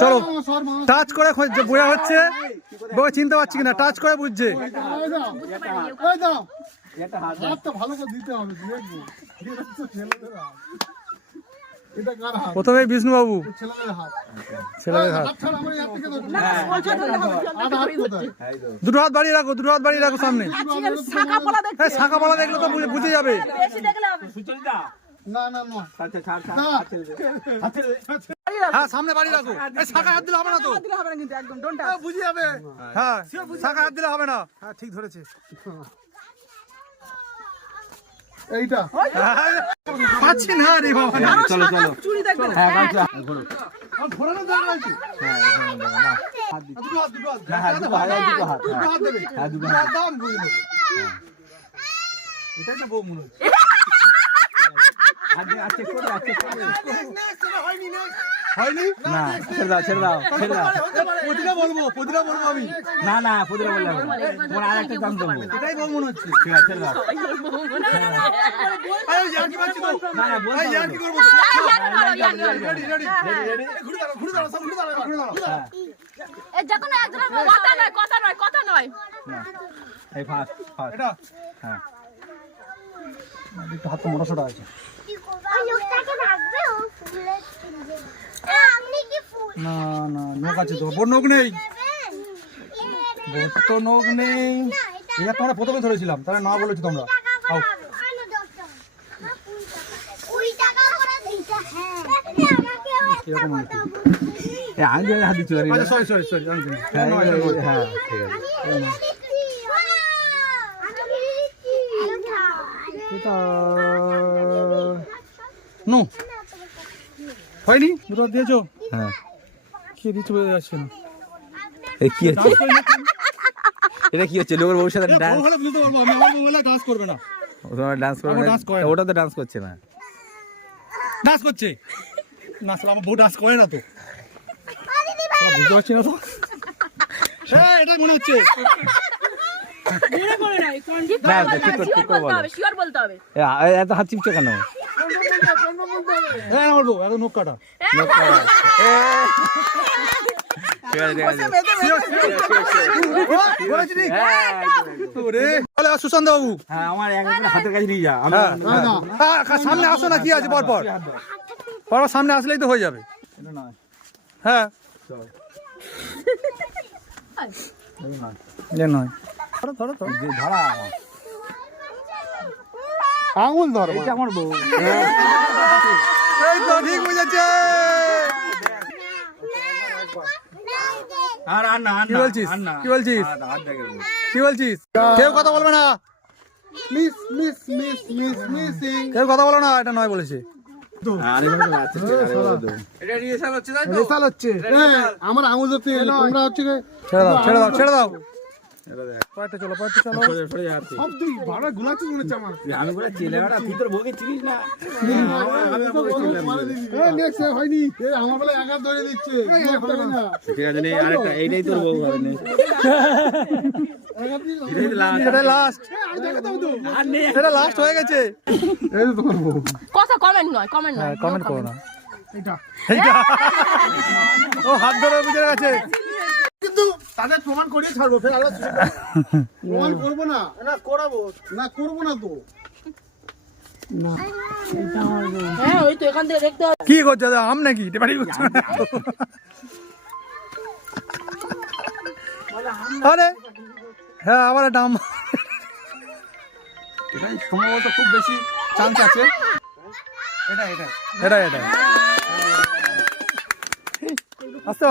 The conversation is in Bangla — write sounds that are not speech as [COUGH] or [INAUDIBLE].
চলো টাচ করে বোঝা হচ্ছে বউকে চিনতে পারছি কিনা টাচ করে বুঝছে। হাতটা ভালো করে দিতে হবে দেখব এটা তো ছেলেদের হাত। এটা কার হাত। প্রথমে বিষ্ণুবাবু? দুটো হাত বাড়িয়ে রাখো দুটো হাত বাড়িয়ে রাখো সামনে। শাখা পলা দেখতে শাখা পালা দেখলে তো বুঝে- বুঝে যাবে। বেশি দেখলে হবে। না না না। না। হ্যাঁ সামনে বাড়িয়ে রাখো। শাখা হাত দিলে হবে না তো? দিলে হবে না কিন্তু একদম ডোন্ট বুঝে যাবে। হ্যাঁ শাখা হাত দিলে হবে না। হ্যাঁ ঠিক ধরেছে। এইটা। পাচ্ছি না রে বাবা। চলো চলো। চুরি দেখবে না। ঘোরানো দরকার আছে দুটো হাত দুটো হাত। দুটো হাত দুটো হাত দেবে। দুটো হাত। দাও বুঝে নেব। এটাই তো বউ মনে হচ্ছে। হয়নি না ছেড়ে দাও ছেড়ে দাও ছেড়ে দাও প্রতিটা বলব প্রতিটা বলব আমি। না না পুদিরা বললে তোমার আর একটা দাম দেবো। এটাই মনে হচ্ছে। ঠিক আছে ছেড়ে দাও। আরে ইয়ার কি পাচ্ছি তো। না না বলতে ইয়ার কি করব। তো রেডি রেডি ঘুরে দাঁড়াও ঘুরে দাঁড়াও সব ঘুরে দাঁড়াও ঘুরে দাঁড়াও। এই যখন একজনের কথা নয় কথা নয় কথা নয়। না এই ফার্স্ট ফার্স্ট। এটা। হ্যাঁ। হাত তো মোটা আছে। ওই লোকটাকে রাখবে ও ফুলের না না নখ আছে তো বোর নখ নেই বোর তো নখ নেই এটা তোমরা প্রথমে ধরেছিলাম তাহলে না বলেছ তোমরা টাকা আও করে হবে আনো দশ টাকা না, কুড়ি টাকা। কুড়ি টাকা করে দিতে হ্যাঁ আমাকে একটা কথা বলছি। এই আগে হাত দিচ্ছি আচ্ছা সরি সরি সরি আমি। হ্যাঁ হ্যাঁ ঠিক আছে আমি আমি নো হয়নি দুটো দিয়েছ হ্যাঁ কি দিচ্ছ বোঝা যাচ্ছে না এই কি হচ্ছে? এটা কি হচ্ছে? লোকের বউর সাথে এটা বউ ডান্স হলে বুঝতে পারব আমি আমার বউ হলে ডান্স করবে না। তোমার ডান্স? করে ওটা তো ডান্স করছে না। ডান্স করছে? না আসলে আমার বউ ডান্স করে না তো। বুঝতে পারছি না তো। হ্যাঁ এটাই মনে হচ্ছে। এত হাত চিপছে কেন? হ্যাঁ আমার বউ এত নোখ কাটা। সুশান্ত বাবু হ্যাঁ আমার এক একটা হাতের কাছে নিয়ে যা। আমি হ্যাঁ হ্যাঁ, সামনে আসো না কি আছে পরপর পরপর সামনে আসলেই তো হয়ে যাবে। হ্যাঁ। নয়। ধরো ধরো ধরো ধরা। আঙুল ধর। আমার বউ এই তো ঠিক বুঝেছে আর আর না আর কি বলছিস? কি বলছিস? কি কেউ কথা বলবে না। Miss miss miss miss missing কেউ কথা বলো না এটা নয় বলেছে। আমার আঙুল ধরতে গেলে তোমরা হচ্ছে ছেড়ে দাও ছেড়ে দাও ছেড়ে দাও। এটা দেখ, পরেরটা চলো পরেরটা চলো। সরে- সরে যাচ্ছে। সব তুই ভাড়া গুলাচ্ছিস মনে হচ্ছে আমার আমি বলে ছেলে বেটা তুই তোর বউকে না? আমি বলে চিনলাম না। এই next হয়নি। এই আমার বেলা একা ধরে দিচ্ছে। ঠিক আছে নে আরেকটা। এইটাই তোর বউ হবে নে একা দিয়ে এটাই তো last। এটা লাস্ট এটা লাস্ট হয়ে গেছে। কথা কমেন্ট নয় কমেন্ট নয় কমেন্ট করো না। এটা ও হাত ধরে বুঝে গেছে। তাদের প্রমাণ করিয়ে ছাড়বো ফের আলাদা [LAUGHS] প্রমাণ করব না? না করাবো। না করব না তো। হ্যাঁ ওই তো এখান থেকে দেখতে হবে। কি করছে আম নাকি? করছে আরে হ্যাঁ আবার একটা আম। এটাই সম্ভবত খুব বেশি চান্স আছে। এটা এটা এটা এটা আসতো